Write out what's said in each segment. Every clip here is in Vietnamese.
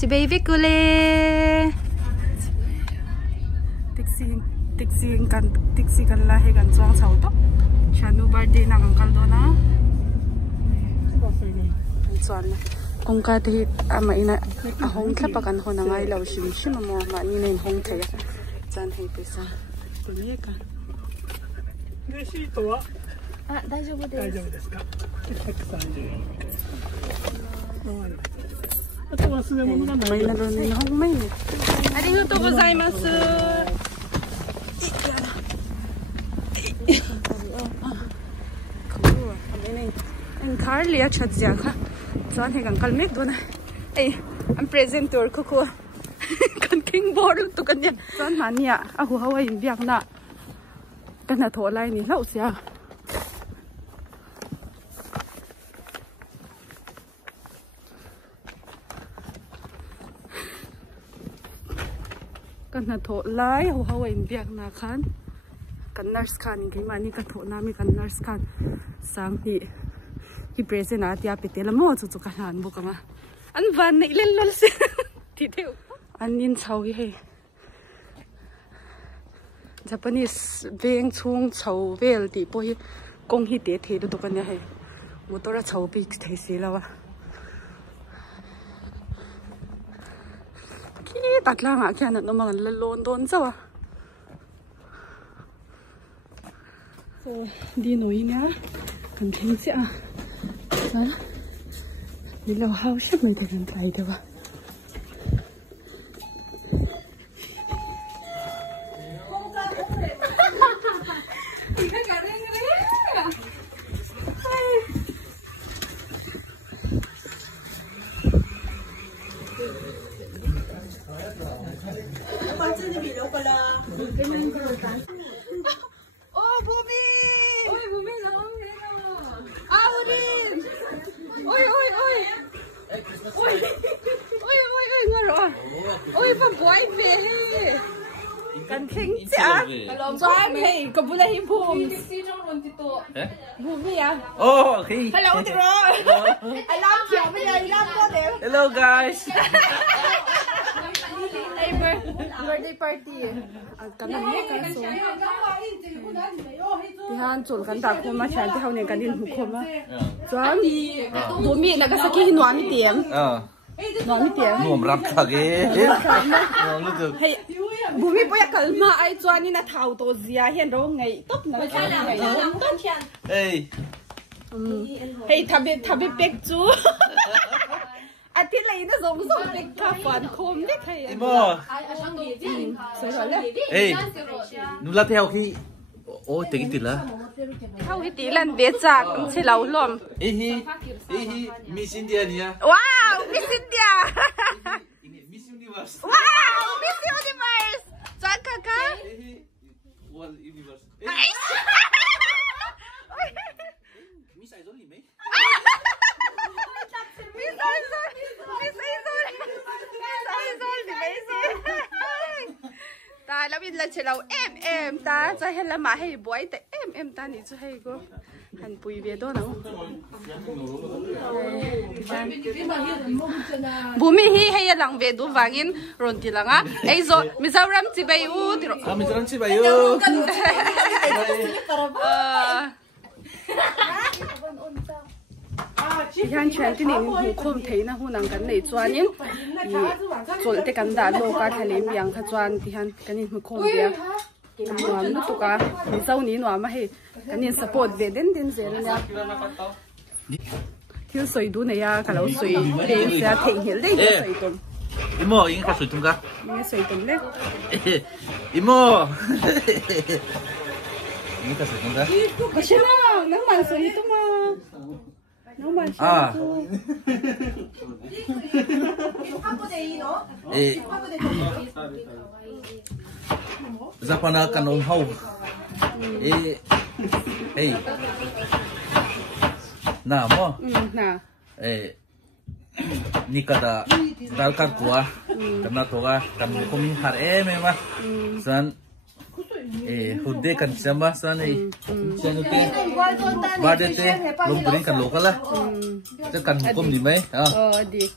chị baby cô lê taxi kan la he kan chuang chho to chanu birthday na uncle do na chuan ong ka ti ama ina a hong thapa kan hona ngai lo shim shim mo ma ni nei hong thaya chan hei pesa ko me ka嬉しいとは大丈夫ですか130円あと忘れ物がないなのにほんまにありがとうございますanh khá lia chặt già khá chọn hay càng cân mét đó này ấy anh presenter cô cô cần kinh bò luôn tụi cần nhá chọn mà nhỉ à hồ hao ấy việc nè cần là thổi lại nè lâu xia cần là thổi lại hồ hao ấy việc nè khán cần nurse khán cái mà ni cần thổi nam cần nurse khán sáng thì cái present à thì apete là mua chút chút cái hàng bốc mà anh van này lên luôn xí thì theo anh nhìn sau cái Japanese veng chung chầu vel thì bôi công hi để thế được cái này mộtตัวchầu bị thấy xí là khi đặt lang à cái này nó mà lên lon đôn sao à đi nói nhá cần thêm chứ à đi lâu hao sắp mới thấy cần tay được àกันทิ้งจ้ะจ้าเฮ้ยก็บุญเลยภูมิภูมิอ่ะ Oh, okay. Hello, Tiro. I love you. I love you. Hello, guys. Hey, birthday party. Kan nan ne kan so. Ti han chul kan ta khoma chan ti haune kan din hu khoma. Chuan bumi na ka saki nuam mi tiam. Nuam mi tiam. Nuam rap khage. Nuam lu được. Hey, bumi poya kalma ai chuan ni na thau to zia hian ro ngai top na ngai. Hey. Hey, thabi pek chu. À thì lấy nó giống cái cà phê khom đấy thầy. Imo. Rồi rồi đấy. Hey. Nu la theo khi. Ôi, tính tí là. Thâu cái tí lần biết chắc sẽ lâu lắm. Ehi. Miss India nia. Wow, Miss India. Miss Universe. Wow, Miss Universe. Chọn cả. World Universe. Miss Aizoli mấy? Miss ta là biết là chỉ lâu em ta cho hay là mà hay bói tại em ta thì cho hay cô hành bùi về đó nào bố mi hi hay là về đủ vàng in rồi thì là ngã ấy rồi mình sao làm chỉ bay u thì rồi mình làm chỉ bay u hiện chuyện thì mình không thấy na hun ang kan nei chuan in chol te kan da lo ka thalim yang kha chuan ti han kan in khom bia nuam nu tu ka mi zau ni nuam ma he kan in support ve den zel nya thil soi du ne ya ka lo soi te sa theng hil dei soi tum Imo, ingin ka soi tum ka? Ingin soi tum le Imo. Ingin ka soi tum ka? Ko siya na nang man soi tum ma. Zapana kanom hau. Hey. Na mo? Na. Nikada dalkar kuah. Karena toga kami komi har ma. San Hunde kan sama sana channel te bade te lom bring kan lokal la te kan kom di mai đi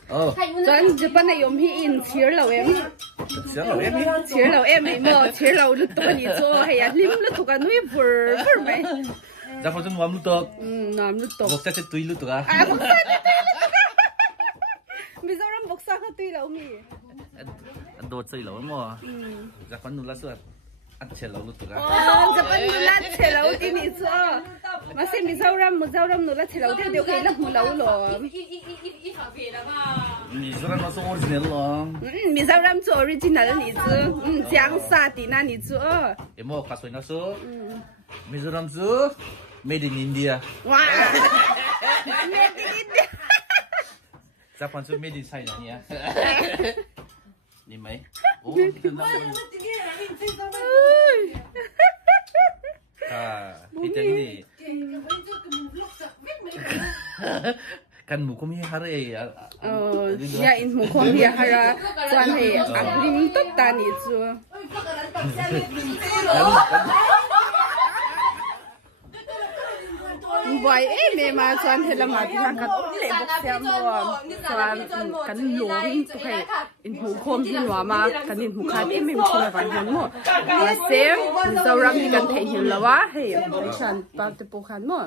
chọn Japan này yếm hi in chier lâu em này mà chier lâu lúc đó đi cho hay à lim lúc đó nuôi vừa mày ra phong chân ngắm lúc to ngắm lúc to bốc sa sẽ tùy lúc to à bây giờ làm bốc sa có tùy lâu mi anh đột xây lâu mà ra phong nụ lá sữa ăn chè lâu lúc to à Japan nụ lá chè lâu đi mi cho mà xem bây giờ làm nụ lá chè lâu theo điều cái là nụ lâu rồi你说那是 original 咯bây giờ làm cho original你做江沙的那你做em mau khá xoay nó số Mizoram zoo made in India wow made in India Japan zoo made in China nha nhìn mấy ô cái này kan mu kom hi hare ya in mu kom hi hara chuan he agrim tot ta ni chu boy em mà chuan he lama ti han kan le bok siam mo chuan kan lom tu he in mu kom hi no ma kan in mu khat em chu van han mo ma sem zoram ni kan thei hin lawa he chan pa te po khan mo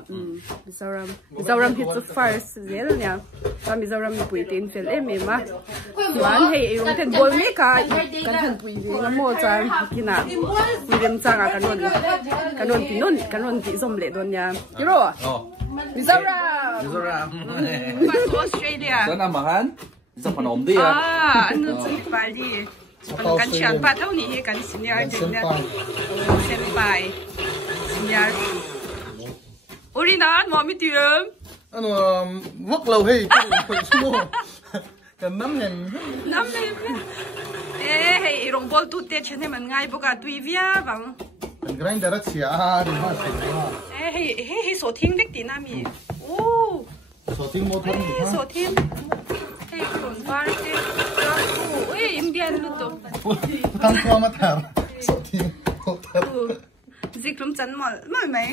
zoram hi chu first zel nya ta zoram ni pui tin fel em ma chuan he rum ten bol me ka kan han pui ve na mo chuan kina mi rem changa kan non ti som le don nya tiro Mizoram Australia sana mahan sa panom dia ano chun Bali kan sian pa thau ni kan senior din na senpai senior Orinan mo mi tiam ano wak lâu hay kan năm hen hey rong bol tu te chene man ngai boka tuivia bang kan grinder at siya di ba hey so thing dek tin ami so ting mo thon hey so thing hey kon par te hey indian luto tang ko ma thar so ting mo thar zikrum chan mol mai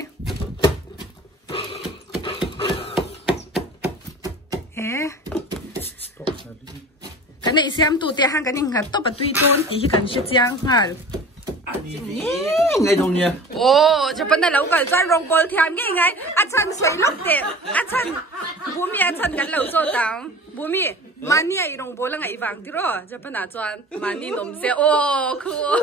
cái này xem tụi tiền hàng cái này ngắt tóc bật tuy tôn tí cần sẽ giang hả ngay đâu nhỉ cho bên này lâu gần ra rong bol thiam nghe ngay anh chân suy lúc đẹp anh chân bố mẹ anh chân cái lâu rồi tao bố mẹ mani ai rong bol là ngày vàng tí rồi cho bên nào chọn mani nôm xe cool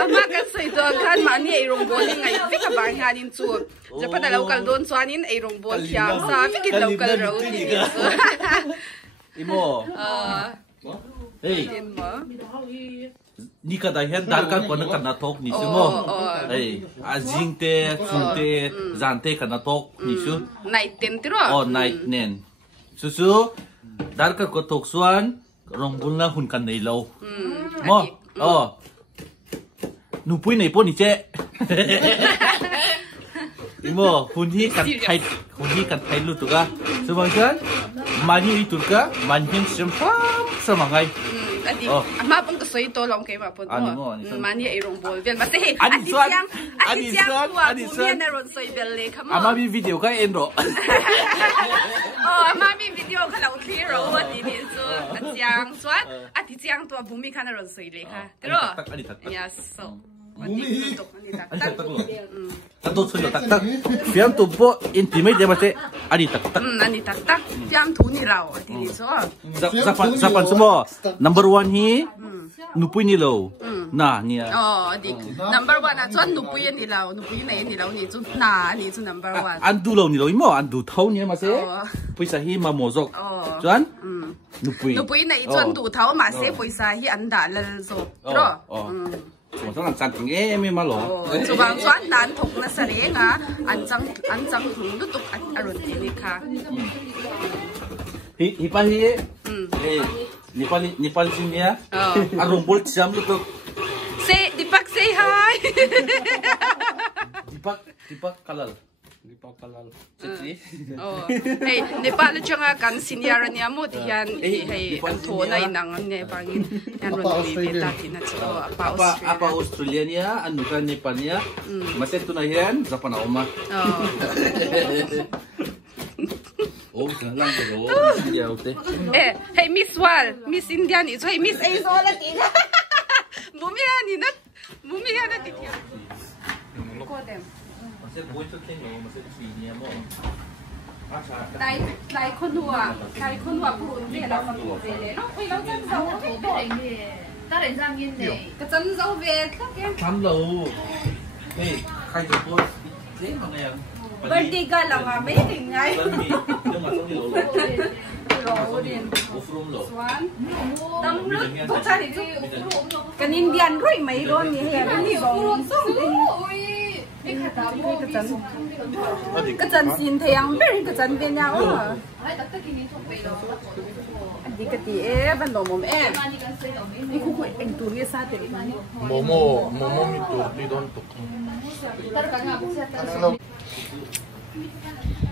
ama cái suy cho khăn mani ai rong bol là ngày biết các bạn hàng in chuột cho bên này lâu gần đón chọn in ai rong bol thiam sao biết cái lâu gần rồi thì imo hey ni ka dai hen dar kan kon kan na tok ni su mo hey azing te chung te zan te kan na tok ni su nai tem ti ro nai nen su dar ka ko tok suan rong bul na hun kan nei lo mo nu pui nei po ni che imo hun hi kan thai lu tu ga su bang chan mani tu ka man hin sem sa mangai ama pong ka soy to long kay ma po mani ai rong bol vel ma se adi siang na ron soy bel le kamo ama mi video ka endo ama mi video ka lau clear ro adi ni so siang swat adi siang to bumi ka na ron soy le ka pero yes so Tato suyo tak fiam tu po intimate dia mate adi tak fiam tu ni lao di ni so zapan semua number 1 hi nupui ni lo na ni di number 1 na chuan nupui ni lao ni chu na ni chu number 1 an du lo ni lo imo an du thau ni ma se puisa hi ma mozok chuan nupui nei chuan du thau ma se puisa hi an da lal zo ro我说咱听诶，没嘛咯。就讲转难同那啥嘞啊，安装红都读阿伦蒂尼卡。hi pa hi Nepal sini ya. Arong bol jam lu tu. Say Dipak say hi. Dipak kalal. Nepal kalal. Chetri. Oh, hey, Nepal chunga kan senior ni amo tiyan hey ang thona inang ne pangin yan ron ni beta tina chilo Apa Australia niya, anu kan Nepal niya. Maset tu nahian Japan oma. Oh, lang pero India ute. Hey Miss Wal, Miss India ni so hey Miss Aizola tina. Mumia ni na. Mumia na tiya. Ko dem. Maset boy tu ken no, maset tree niya mo. หลายคนหัวพูดเวลาฟังเวลเนาะคุยเราจันเจ้าเวตาเรนจังยินเลยก็จันเจ้าเวก็แกทำเราเฮ้ยใครจะพูดเจ๊มาไงอ่ะบันดีกันหรอวะไม่ถึงไงบันดีเรื่องมาต้องที่เราเรียนโอ้ฟรุมหรอสวนตำรวจผู้ชายที่กันอินเดียนรุ่ยไม่ร้อนนี่เฮียไม่มีบอกส่งcái chân xin thầy ăn biết cái chân bên nhau à đi cái gì em ban đầu mồm em đi khu hội anh tụi nghe sao thế Momo mi tu đi đón tục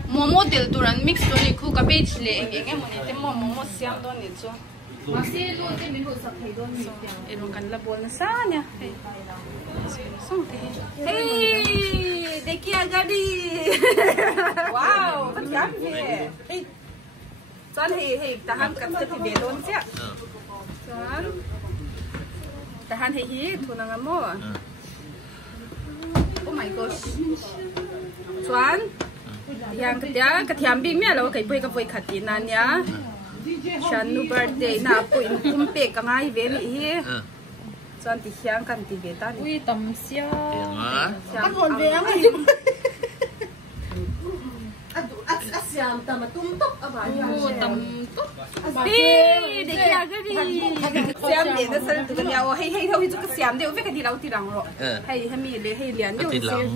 Momo del turan mix to ni khu ka beach le eng eng moni te momo siam do ni cho masi lo te min ho sak thei do ni e ro kan la bol na sa nya song te hey dekhiye gadi wow thật lắm he hey chọn hey tahan kan te be don sia chọn tahan hey hi thu na ngamo oh my gosh chọn yang cái thiam bi mẹ là cái bơi cái bơi khát tin anh nhá, Shan nu birthday na po in kumpe ka ngai ve ni hi, chọn thì hiang kan ti ve ta ni. Ui tam sia. Kan hon ve ang ni. Asiam tam tum tok aba. Tam tok. Đi để kia cái đi. Siam để nó sân tu cái nhau hay thôi chứ cái siam đều với cái đi lâu ti răng rồi. Hay mi le hay liền đều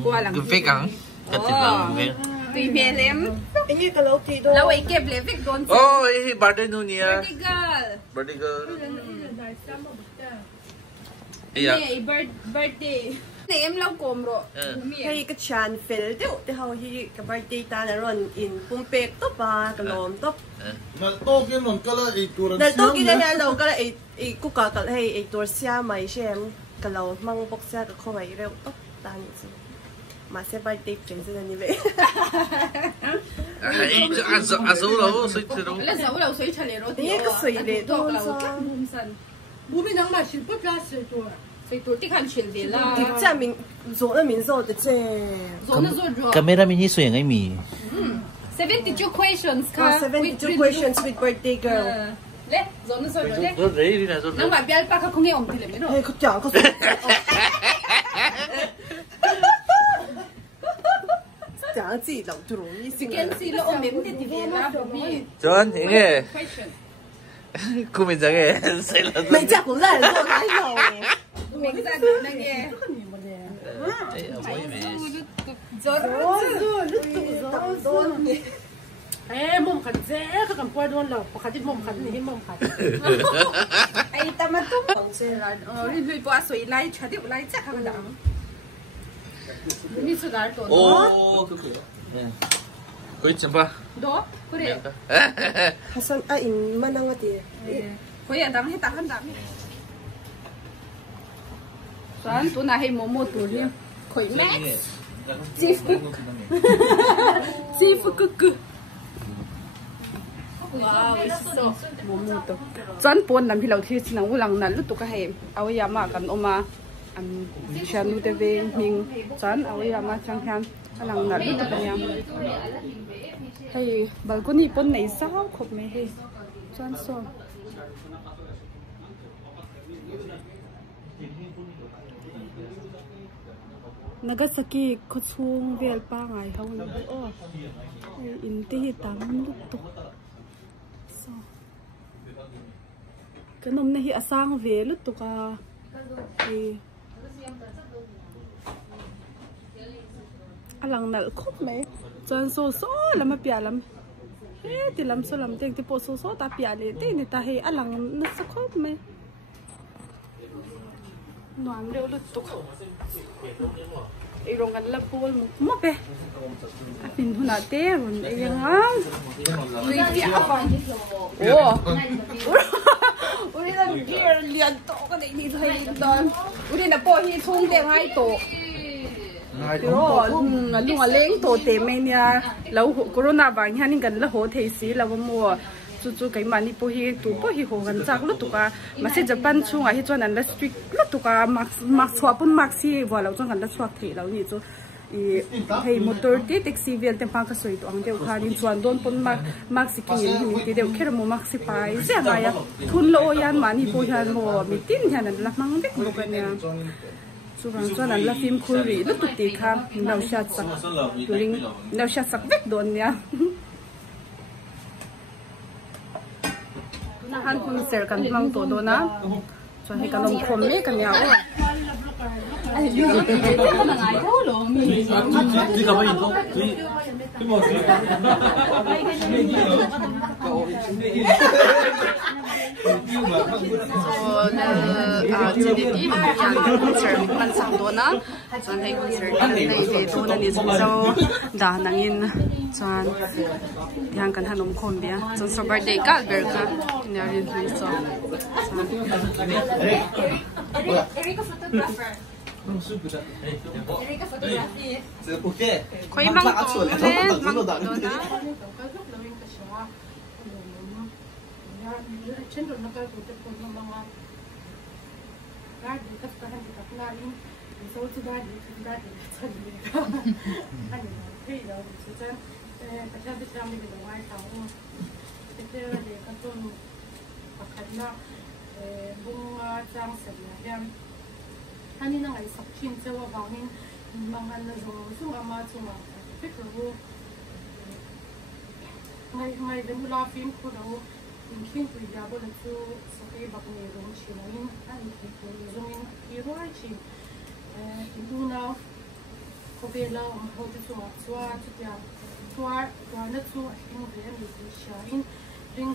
qua lăng. Cái phê cẳng. Cái ti răng ve. Tùy mẹ lem. Anh như cái lâu thì đâu. Lâu ấy kẹp lem việc đón. Oh, ấy birthday nu nia. Birthday girl. Birthday girl. Hey, birthday. Này em lâu cồm rồi. Hay cái chán phèn đều thì hầu như cái birthday ta là rồi in Pumpek top ba cái lom top. Mà to cái nón cái là ấy tour. Để to cái này đâu cái là ấy cú cả cái hay ấy tour xia máy xem cái lầu mang bọc xia cái khâu ấy đều top ta như thế. Mà sẽ birthday chuyện gì như vậy. Azul đâu, suy thế đâu. Là dấu đầu suy trở lại rồi. Cái suy để đâu là cái mồm sần. Bố mình đang mà chỉ bớt ra suy tour. Suy tour tí khăn chuyện gì là. Thì cha mình rồi mình rồi để chơi. Camera mình như suy ngay mì. 72 questions ka. 72 questions with birthday girl. Lẽ, rồi nó rồi lẽ. Rồi đấy đi này rồi. Nang mà bial pa ka không nghe ông thì làm nữa. Hey, có chọn có. Chả gì đâu rồi. Can see lo om em thì về là bị. John, nghe. Cô mình nghe. Mình chắc cũng là rồi cái rồi. Mình ra được này nghe. Rồi. Eh, mom khát dễ, các con qua luôn rồi, khát mom khát này mom khát. Ai ta mà tung bằng xe là, lui qua suy lại, chả tiếp lại chắc hàng đắng. Đi suy lại rồi. Ô, cứ Koi chamba. Đó, có đấy. Hasan a in manang ati. Koi ăn đắng hay ta ăn đắng. Soan tu na hay momo tu đi. Koi Max. Chief cook. Chief cook. Wow, it's so momo to. Soan pon nam hilau thi sinang ulang na lutu ka hay. Awaya kan oma an chanu te ve ming. Soan awaya ma chang han. Alang na lutu ka niya. Hey, balcony pon này sao khop me hey. Soan so. Nagasaki ko chung vel pa ngai hau na o in te hi tam lut to so kanom na hi asang ve lut to ka e alang nal khop me chan so so lama pya lam he ti lam so lam teng ti po so so ta pya le te ni ta he alang na sa khop me noan reu lut to rong kan la pol mo pe apin huna te run e yang ui ti apa oh uri na gear lian to ka dei ni thai don uri na po hi thung te ngai to ro lu nga leng to te me nia lo corona bang hanin kan la ho thei si la mo chu kai mani po hi tu po hi ho gan chak lu tu ka ma se Japan chunga hi chuan an la strict lu tu ka max chwa pun max si wala chuan kan la chuak thei lo ni chu i hei motor ti taxi vel te pa ka soi to ang deu kha rin chuan don pun max si king ni ti deu kher mo max si pai se ma ya thun lo yan mani po yan mo mi tin han an la mang bek mo ka nia chuan an la film khul ri lu tu ti kha nau sha sak turing nau sha sak vek don nia han kun ser kan mang to do na so he kan lom khom me kan ya o ai yu ko na ngai ho lo mi đi gặp anh không đi cái một concert man sang do na chuan hei concert nei ve do na ni zo da nangin chuan yang kan hanom khom bia chuan so birthday ka ber ka nya rin hui so Erika photographer. Erika photography. khoi mang to le mang to do na Cendol na kayo sa mga mga garden kasi tahan di kakunain so dadi sa dito ano hey daw so then pasyado siya may gawin tao pero de kanton pakadna bunga sang sa yan hani na ngay sakhin sa wabangin mga nazo ama tuma pero may demula film ko daw King to Yabo and to Sophie Baknero, she went and zooming hero. She do now Covella on how to swat to our not so in the end of the shine. Bring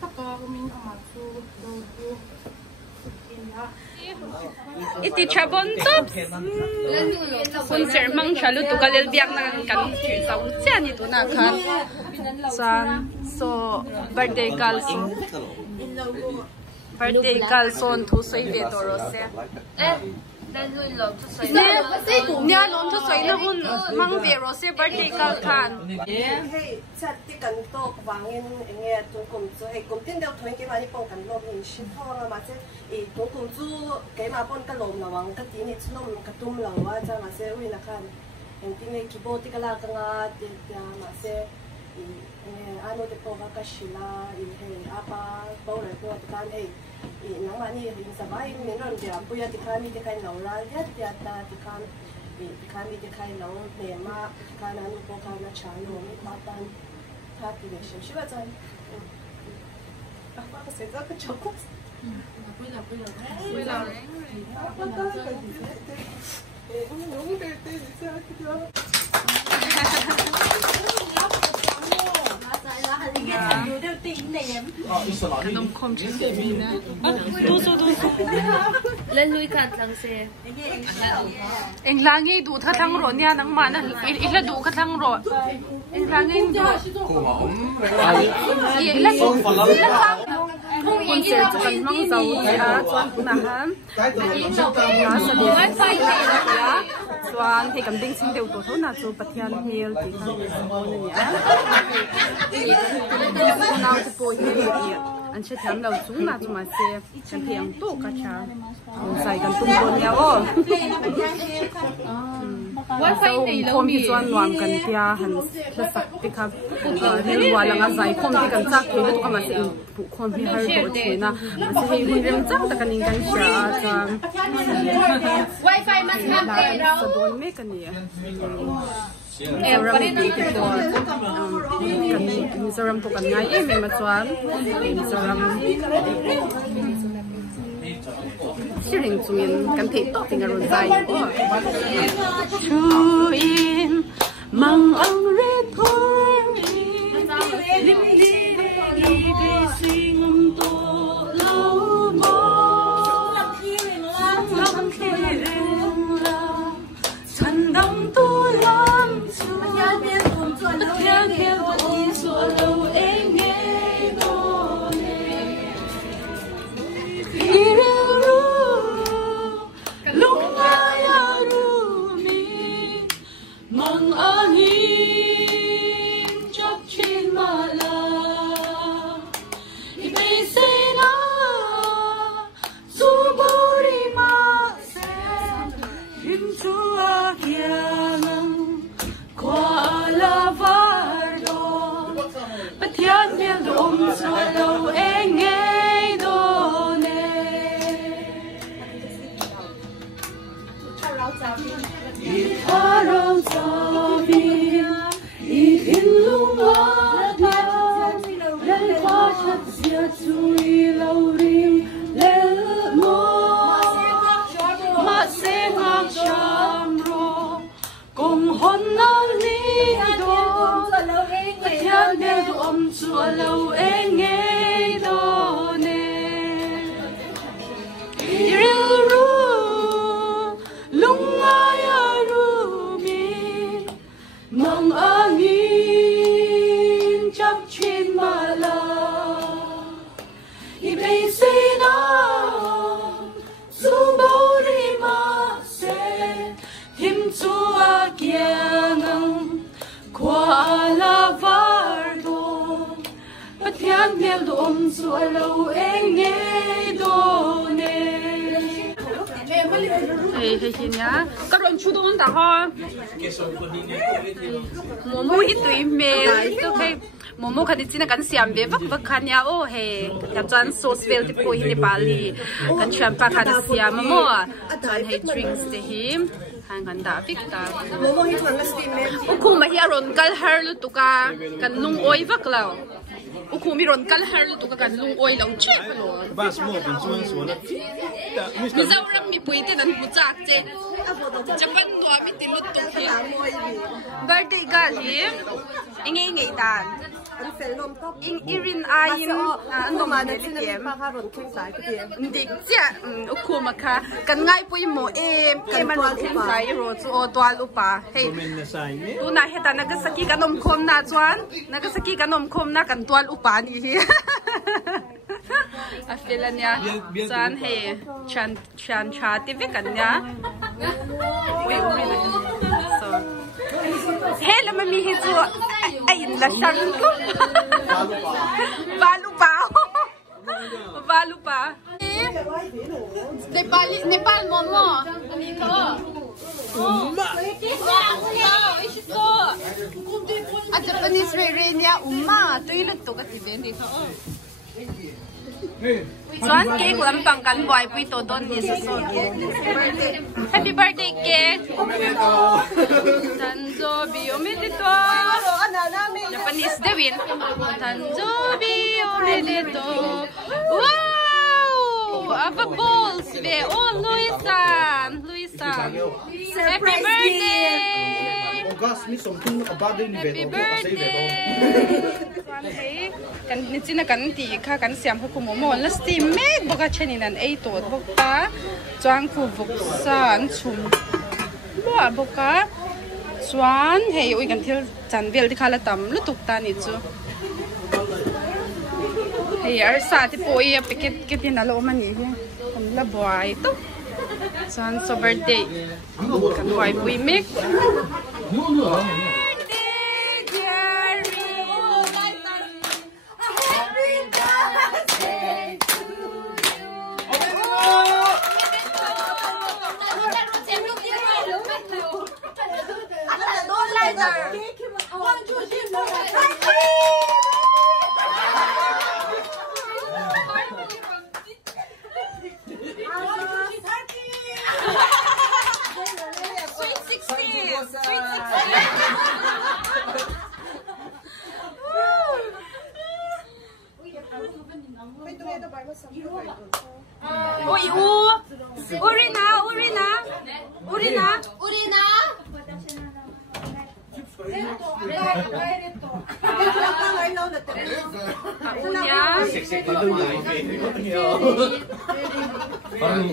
Taka, Amatu, do iti chabon top concert mang chalu tu kalel biak na kan thir sau cha ni tu na khan san so birthday gal son thu sei ve to ro se nya lon thu sei na hun mang ve ro se birthday gal khan hey chat ti kan to wangin enge tu kum chu hey kum tin deu thoi ke mani pong kan lo hin shi thora ma se e tu kum chu ke ma pon ka lom na wang ka ti ni chnom ka tum lo wa cha ma se ui na khan en ti ne ki bo ti kala ka nga ti ya ma se e ano de po ka shila e hey apa po le po kan hey e na ma ni rin sa bai ni ron dia pu ya ti kan ni ti kan lo la ya ti ta ti kan kami di kai lo nema kana nu ko kana chano mi matan happy nation shi ba zai apa ka se za ka choko Wila apa ka nung de sa ka Nông không chỉ để mình nữa. Du. Lên lui cắt lăng xe. Anh lang ấy đủ thắt thăng rồi nha, nắng mà nó ít là đủ thắt thăng rồi. Anh lang ấy đủ. Là không yên sẽ chọn măng dầu cá chọn naan. Cá sả điệp phai cá. Chọn thì cầm đinh xin đều tổ thốt nào cho bát thiên nhiều thì không nhỉ. Nào thì bồi thì anh sẽ thèm đầu chúng là chúng mà xe chẳng thèm tốt cả cha xài gần tung bồn nhau ô wifi này lâu mi chọn loạn gần tia hẳn rất sạch thì khắp liên quan là ngã giải không thì gần chắc thì lúc mà sẽ phụ không thì hơi độ thế na mà sẽ hình riêng chắc là cần gần xa cho Wifi must have there là đồn mấy cái này em ra đi thì có cần Mizoram có cần ngay em mà chọn Mizoram siêu hình chung cần thể tốt tình rồi dài chú in mang ông red horn lim đi đi suy ngâm tô lâu mơ lâm thiên la chân thiên nhiên ôm xua lâu em nghe đồ nè hoa rau gió biển ý hình lung hoa lên hoa chặt dịa chui lâu rim lên mô mà sẽ ngạc chạm rô cùng hôn nâu ní đô thiên nhiên ôm xua lâu em nghe đồ nè yêu ru lung ai ru mi mong angin chấp trên mà la i bây giờ nào dù bao đi mà sẽ thêm chúa kia ngăng qua la var đồ bất thiên nhiên ôm chúa lâu em nghe đồ nè hey nhá các bạn chú đông đã ho momo ít tuổi mẹ ok momo khadi china kan siam ve vak khania o he kan chan sauce vel te po hi Nepali kan champa khan siam mo chan he drinks te him hang kan da victa momo hi thang steam me uku ma hi aron kal har lu tuka kan lung oi vak law uku mi ron kal har lu tuka kan lung oi law che lo bas mo bin chuan suan mi zawram mi puite dan puchak che Japan to mi tilut to hi birthday ga hi engei dan anh phải lom top irin ayin ano ma na tin pa ha ron king sai ke dia ndik tia uku maka kan ngai pui mo kan man king sai ro chu o twal upa hey tu na heta nagasaki kanom khom na chuan nagasaki kanom khom na kan twal upa ni hi afilania chan he chan cha ti ve kan nya ui so he la mami hi chu ai la sang ko balu pa Nepal momo ani ko umma a Japanese renia umma tuilut to ka tibendi chuan cake lampang kan boy pui to don ni so happy birthday cake tanjobi omedeto Japanese devil tanjobi omedeto wow ava balls ve oh Luisan happy birthday gas ni som thung ka ba din ve happy birthday kan ni china kan ti kha kan siam kha ku mo la steam mek boka cheninan ei to bokta chang ku boksa an chum lo boka chuan hei oi kan thil chan vel ti khala tam lu tuk ta ni chu hei ar sa ti poi a packet ke tin alo mani hi kan la boy to chuan so birthday kan boy pui mek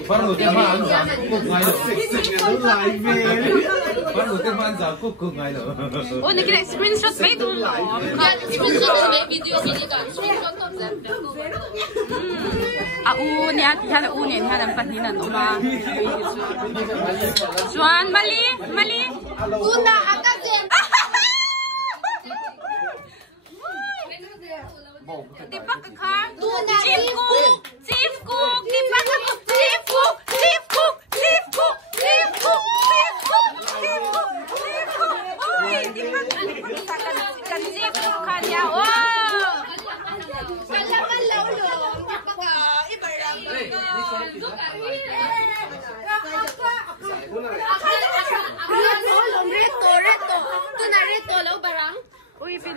Baru teman zakuk ngai lo. Baru teman zakuk ngai lo. Oh, ni kira screenshot mai tu. Screenshot mai video ini kan. Screenshot tu zat. Ni hati hana ni hana empat ni nan oma. Juan Mali. Una akajem. Tipak kan? Chief cook, tipak aku chief cook. Oi, tipak kan chief cook kan ya. Wow.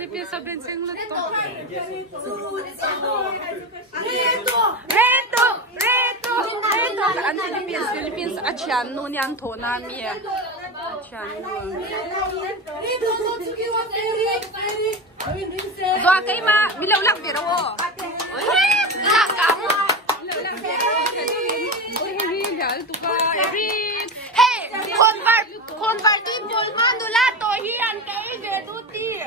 Philippines sa Bensing lang to. Reto. Ang Philippines at siya, noon yan to namin. Doa kayo milaw lang pero ko. Convertir Polmándola to hian kayo geduti.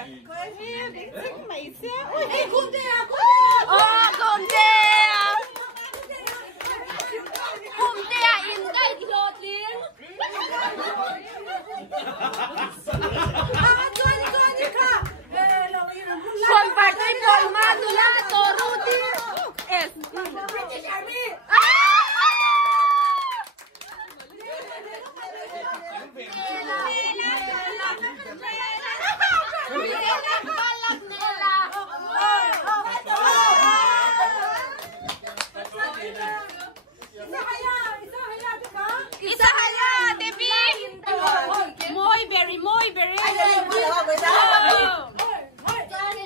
Convertir Polmándola to Ruti.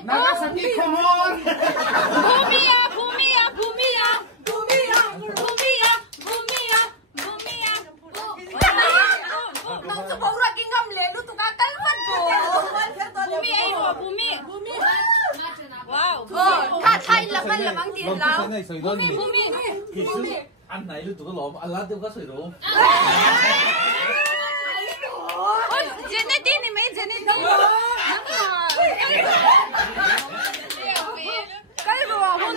Nagasaki, come on! Bumia. Nang subura kingam lelu tu kakal wajo. Bumi. Wow. Thai lamang din lang. Bumi. Anh này luôn tụi nó lộn, anh lá tiêu có sợi rượu. Jenny ni mấy Jenny đi. Cái rùa hôn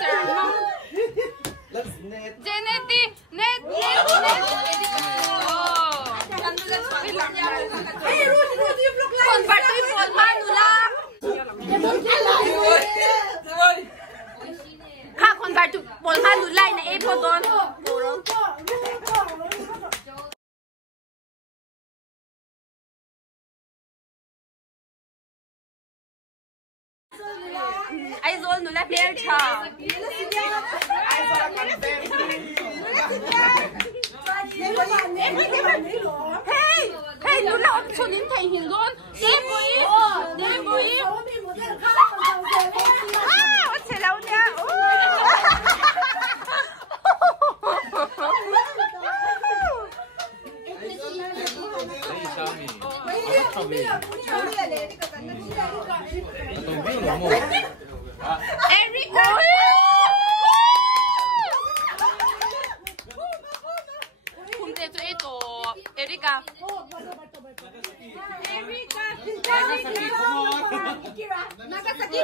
sờ mong. Jenny net. Convertir Polmándola. Ka convertir Polmándola na epo don. Ai zol nula player cha. Hey, nula option in thay hin don. Deboy. What's hello nha. Erika. Kumte tu itu Erika. Nagasaki.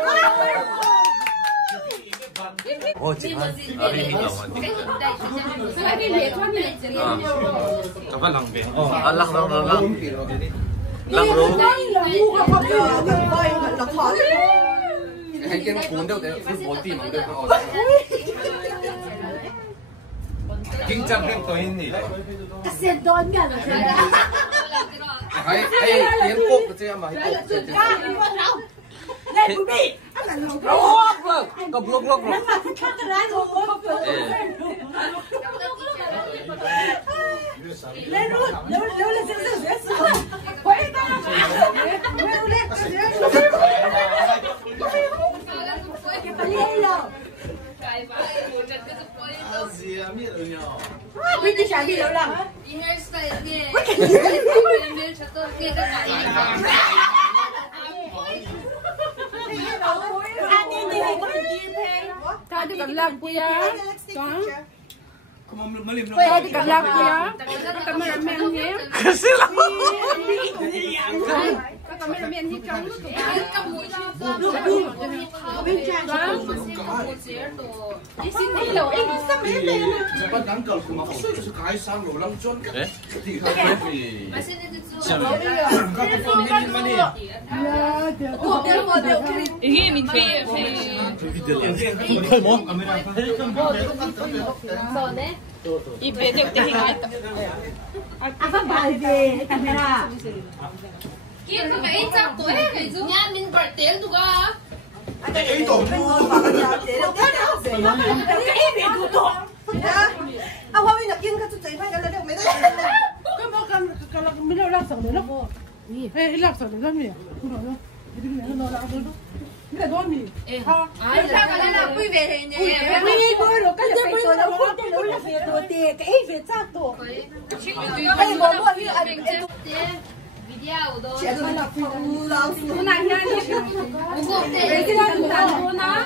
Ồ, chị ơi, ở bên hình lồng các bạn lăng biển. Lăng rú. Hay cái cuốn đâu đấy, cứ bốn tìm được không? Kinh trăm cái tôi nhỉ? Kasi doon nga. Hay tiếng quốc của chị mà hay quốc. Cầm lốc rồi. British Army lâu lắm. Ta đi cầm lạc kuya. Kaya di cầm lạc kuya. Cameraman nhé. Cameraman hi trong lúc xin đi lẩu em sắp hết tiền. Bắt đám cờ của mà phải sự cái sang lẩu lăng chôn cái thì không phải 이게 밑에 이 배적 때 행했다. Apa balde kamera? Kia có cái chắc tuổi này chứ. Nhà mình bật tiếng tụi con. Ý tổng Ang hawin na kin ka tu chay pa ka lang may. Kamu kan kalau milau langsung dulu. Eh, langsung dulu ni. cái đó gì ai là quý về thì nhỉ quý bôi rồi cái gì bôi nó không cái lối là về rồi thì cái về chắc tổ cái bộ bộ như anh video đó chị ơi là phụ lão nó này nha cái gì đó nó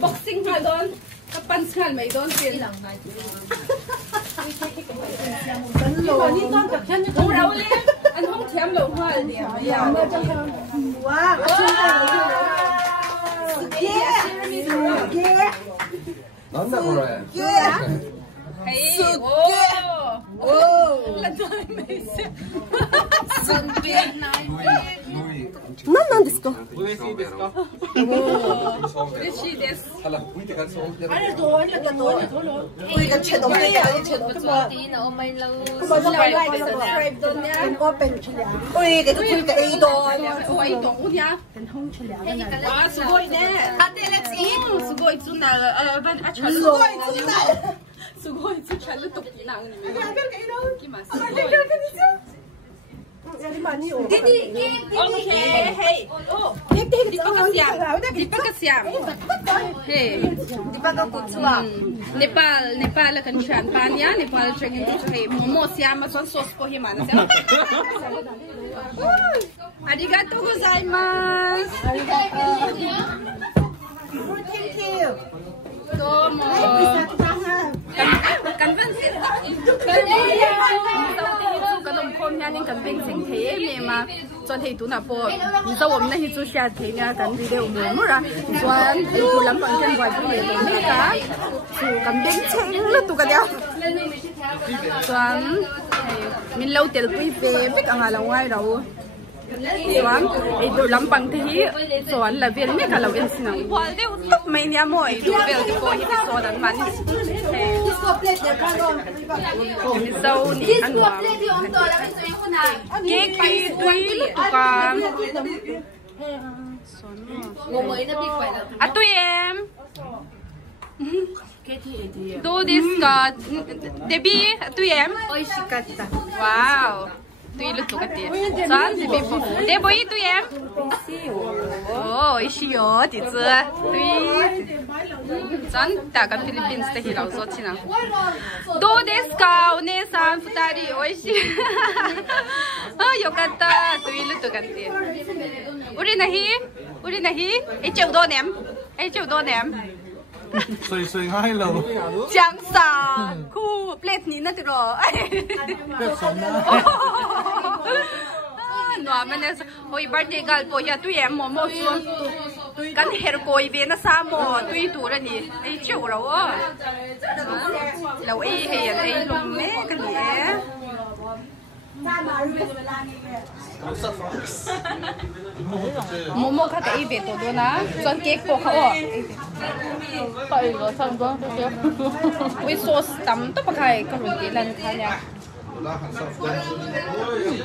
boxing hal don kapan hal mai don pin ni ton ka khan ni ko rau le an hong thiam lo hal dia ya wow Nón được rồi. hey何ですか嬉しいですか嬉しいですあら、見てください。คุยกันเฉดไม่ได้เฉด 我昨天我咪lâu คุยกันคุยกันไอ้ดอน 我一懂呀啊すごいね啊对了すごいつな不啊全すごいつないすごいつ全部都不能你们きますOK嘿di pa ka siam hey di ba ka kutswa Nepal la kan chan pan ya Nepal changin tu hey momo siam ma son sos ko hi man siam arigato gozaimasu thank you domo kan van sin kan dom khom nya ning kan bing sing the me ma chon hei tu na po ni zo om na hi chu sha the nya kan video mo ra chuan ai tu lam pang kan wai tu le me ka chu kan bing cheng lu tu ka dia chuan min lo tel pui ve be ka nga la wai ro chuan ai tu lam pang thi chuan la vel me ka lo en sin ang wal de mai nya mo ai tu vel ti ko hi ti so dan man disco plate de ka don ni zo ni anwa ke ki tui tu ka ngồi mới nó bị quậy à tui em do this ka Debbie tui em oishikatta wow tui lu tu ka ti san Debbie po Debbie tui em oh ishiyo ti zu tui san ta ka Philippines te hi lao zo china do this ka one san futari oishi ah yokatta tui lu tu ka ti uri nahi ai chịu đô ném Xoay ngay lầu. Chẳng sao khu plate ní nó từ rồi Bếp sống na. Nó mà nè hồi birthday gal po ya tụi em mò xuống căn hair coi về nó sa mò tụi tụ ra nè ai chịu rồi lâu ai hay ai lùng mẹ cái gì Momo ka ka ibe to do na son cake po ka opai lo sang do to with sauce tam to pa kai ka ru ti lan kha nya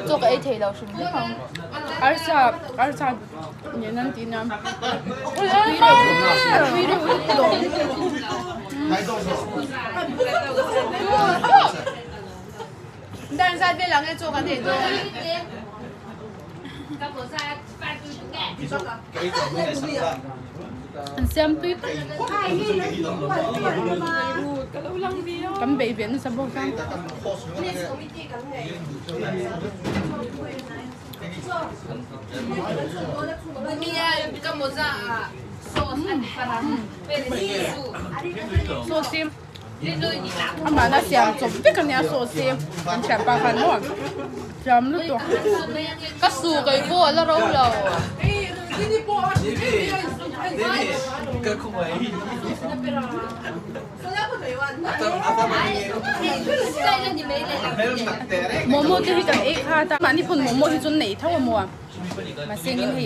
to ka ai thei lo shum ni không arsa ni nan ti nam đang ra bên là nghe cho cái thể rồi anh xem tuyết cắm bể biển sao bông sang sauce anh mà nó xem chụp biết cái nhà sauce anh chạm ba phần luôn chạm lúc đó có sù cái vua nó đâu rồi Cái không ấy. Momo tu hi kan ek ha ta mani phun momo hi chun nei thaw mo ma sengin hi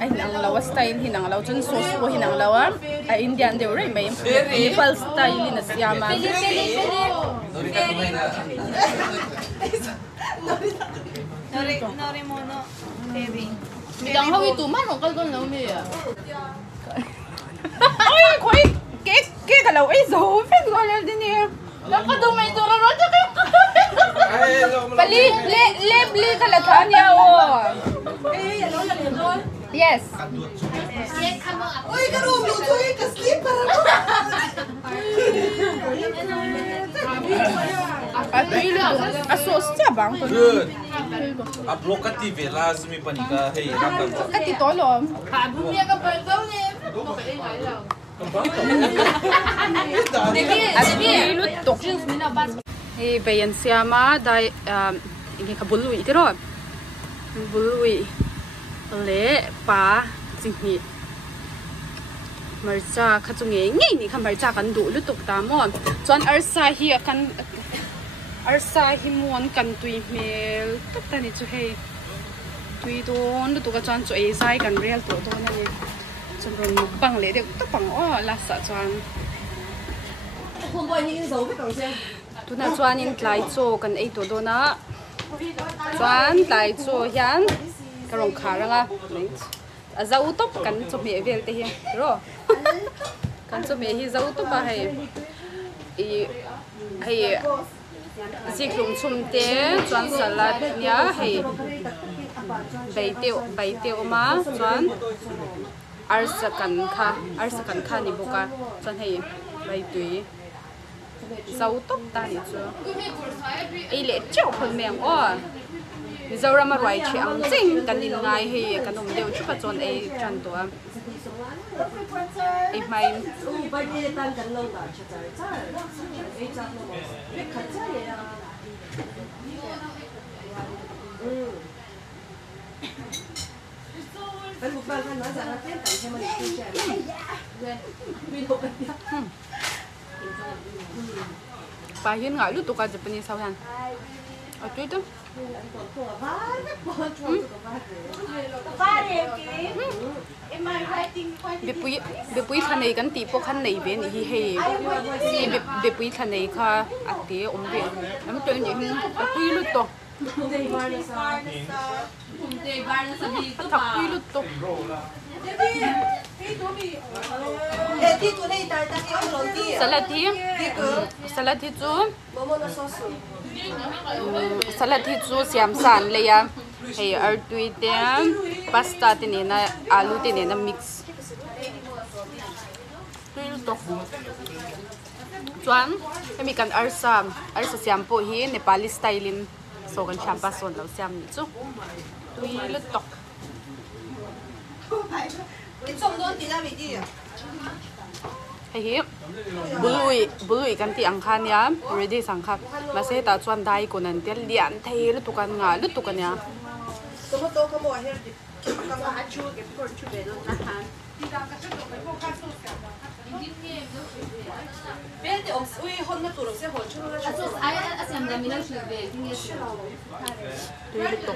ai nang lawa style hi nang law chun sauce ko hi nang lawa a Indian de rei mai Nepal style in asiama Nori mono baby. midang hawi tu man kal kon law me ya oi khoi ke ka law ai zo fen ko le din ni la ka do mai to ro ta ke Bali le kala thanya o yes Oi, garoto, eu tô aí com slipper. A sauce cha bang ko Good. Upload ka TV lazmi panika hey rakam. ka ti to lo lut to e bayan siama dai inge ka bului tiro bului le pa jinghi marcha khachunge ngei ni kham marcha kan du lu tuk ta mo chon arsa hi kan arsa hi mon kan tui mel tak ta ni chu hei tui don lu tu ka chon chu ei sai kan real to to na ni chon ron bang le de tak bang o la sa chon Không bao nhiêu dấu cái cổng xe. tu na chuan in tlai chu kan ei to do na chuan tlai chu hian ka rong kharanga a zau top kan chu me vel te hi ro kan chu me hi zau top ba hei i hei ziklung chum te chuan salad nia hei bai teu ma chuan arsa kan kha ni boka chuan hei bai tui zau top ta ni chu ei le chau phol meng o zora ma roi chi ang ching kan in ngai hi kanom deu chu pa chon ei tran to ei mai Bao nhiêu tan cần lâu đã cho trời trời. Ấy chắc nó mà biết khẩn chắc vậy à. Anh một bạn nói rằng là tiếp cận cho mình tiêu chảy. Vì đâu cần biết. pa hian ngai lu tu ka Japanese sao han a tui tu be pui thanei kan ti po khan nei ve ni hi hei be pui thanei kha ate om ve nam to ni hin a tui lu to thak tui lu to Đi tụi này tại tại cái lẩu đi. salad hi chu Momo nó sauce. salad hi chu siam san le ya hei ar tui te pasta te ne na alu te ne na mix tui lu to chuan hemi kan arsa siam po hi Nepali style in so kan champa son lo siam ni chu tui lu to Cái trong đó thì ra vị đi à? hei bului kan ti ang khan ya ready sang kha ma se ta chuan dai ko nan tel lian thei lu tu kan nga lu tu kan ya Tụi tôi không mua hết. Không có hạt chua cái con chua để nó ăn. Bên thì ông ui hôm nay tụi nó sẽ hồi chua nó chua. Ai xem ra mình đang chơi về thì nghe chưa. tui lu to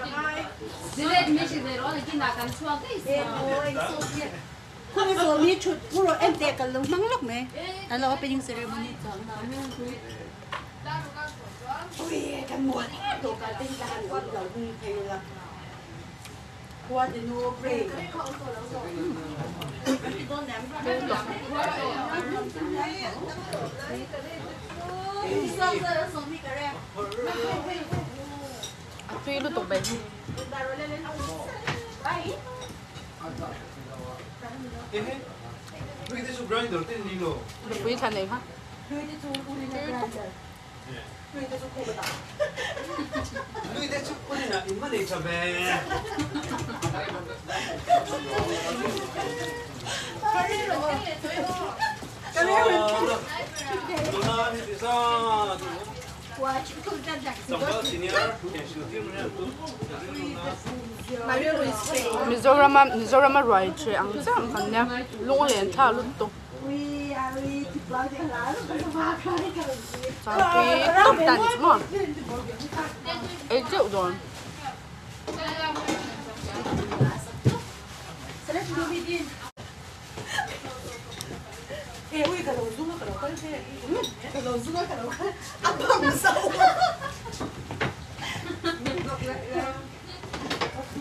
Dile mình chơi về rồi thì nào cần chua cái. Không có mi chút, không có em tiệc cái lồng măng lóc này. Anh lo bên những ceremony Ui cái mùa này tụi cái tinh thần con đầu đi thì là qua thì mua về. tui lu to bai Look at this grinder, didn't you know? be pui thanei ha Look at that, put in a money to bed. Mizoram rồi chơi ăn chắc phần nha luôn liền thả luôn tục sao cái tóc đàn mà ấy chịu rồi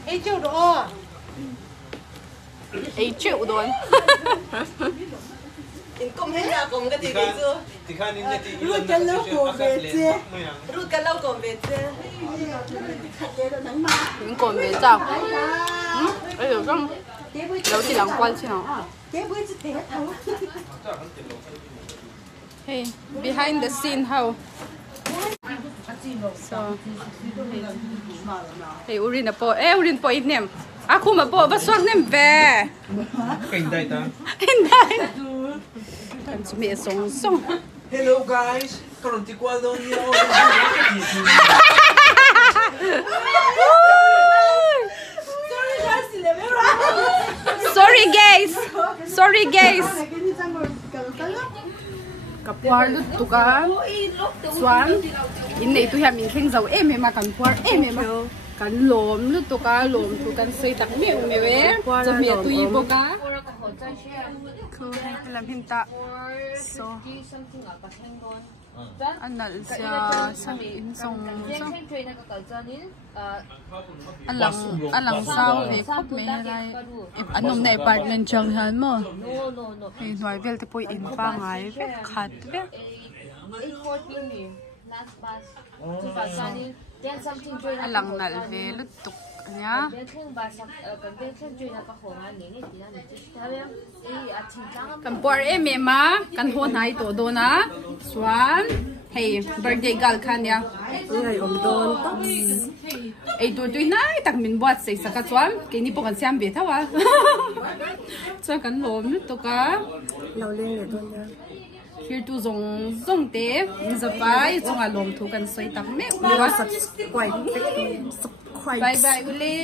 ấy chịu rồi ấy chịu rồi cùng hết nhà cùng cái gì cái chưa rút cái lâu cổ về chứ rút cái lâu cùng về chứ những con bé sao ấy được không lâu thì làm quan chứ nào hey behind the scene how so hey urin po it nem aku mà po ba swak nem ve Cảnh đây ta. kan chumi song song Hello guys. Karon ti kwal daw niyo. Sorry guys kapwar lut tuka swan in nei tu ya min kheng zau em ma kan kwar em ma kan lom lut tuka lom tu kan sei tak mi we cho mi tu i boka ko lam him ta so anal sia sang in song alang sao ve khop me lai anom nei apartment chang han mo ei noi vel te poi in pa ngai ve khat ve alang nal ve lut tuk nya kan por em ma kan ho nai to do na swan hey birthday gal khan ya ngày ôm đôn tóc ei tu tu nai tak min buat sei saka chuan ke ni po kan siam be thawa cha kan lom nu to ka lâu lên ngày đôn nha here tu zong te zapai chunga lom thu kan soi tak me wa subscribe bye bye ule